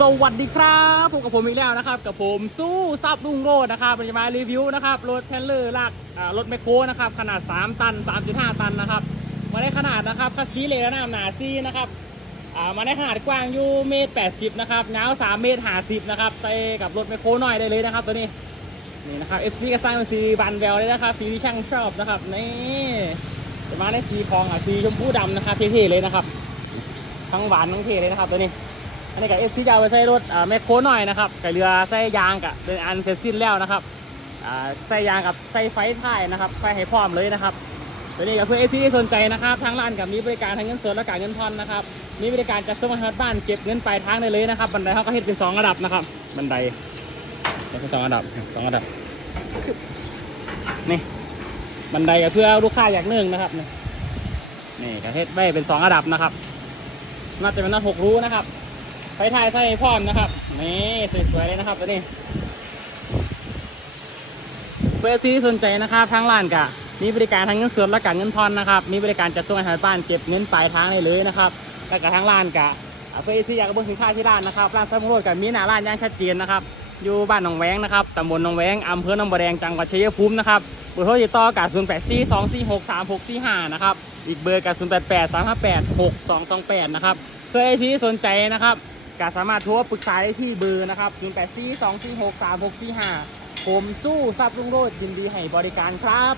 สวัสดีครับพบกับผมอีกแล้วนะครับ กับผมสู้ซับลุงโรดนะครับเราจะมารีวิวนะครับรถเทรลเลอร์ลากรถแมคโครนะครับขนาด 3 ตัน 3.5 ตันนะครับมาได้ขนาดนะครับคัสซีเลยและหน้าหนาซีนะครับมาได้ขนาดกว้างอยู่เมตร 80 นะครับยาว 3 เมตร 50 นะครับไปกับรถแมคโครหน่อยได้เลยนะครับตัวนี้นี่นะครับเอสพีก็สร้างเป็นสีบันแววเลยนะครับสีที่ช่างชอบนะครับนี่จะมาได้สีทองอะสีชมพูดำนะครับเท่ๆเลยนะครับทั้งหวานทั้งเท่เลยนะครับตัวนี้ อันนี้กับเอฟซีจะเอาไปใส่รถแมคโครหน่อยนะครับกับเรือใส่ยางกับเป็นอันเสร็จสิ้นแล้วนะครับใส่ยางกับใส่ไฟท้ายนะครับไฟให้พร้อมเลยนะครับตัวนี้กับเพื่อเอฟซีที่สนใจนะครับทางร้านกับมีบริการทางเงินสดและการเงินทอนนะครับมีบริการจัดส่งมาที่บ้านเก็บเงินปลายทางได้เลยนะครับบันไดเขาก็เฮ็ดเป็นสองระดับนะครับบันไดเป็นสองระดับสองระดับนี่บันไดก็เพื่อลูกค้าอยากนึ่งนะครับนี่นี่ก็เฮ็ดไว้เป็นสองระดับนะครับน่าจะเป็นน่าหกรู้นะครับ ไฟถ่ายใส่พร้อมนะครับนี่สวยๆเลยนะครับตัวนี้เพื่อที่สนใจนะครับทางร้านกะมีบริการทางเงินสดและการเงินทอนนะครับ มีบริการจัดส่งอาหารบ้านเก็บเงินปลายทางได้เลยนะครับแล้วก็ทางร้านกะเพื่อที่อยากจะเบิ่งสินค้าที่ร้านนะครับร้านซัมโรดกับมีหน้าร้านย่างชัดเจนนะครับอยู่บ้านหนองแวงนะครับตำบลหนองแวงอำเภอหนองบัวแดงจังหวัดชัยภูมินะครับเบอร์โทรติดต่อกับ0 8 4 2 4 6 3 6 4 5นะครับอีกเบอร์กับ0 8 8 3 5 8 6 2 2 8นะครับเพื่อที่สนใจนะครับ ก็สามารถโทรปรึกษาได้ที่เบอร์นะครับ0 8 4 2 4 6 3 6 4 5ผมสู้ซับลุงโรดยินดีให้บริการครับ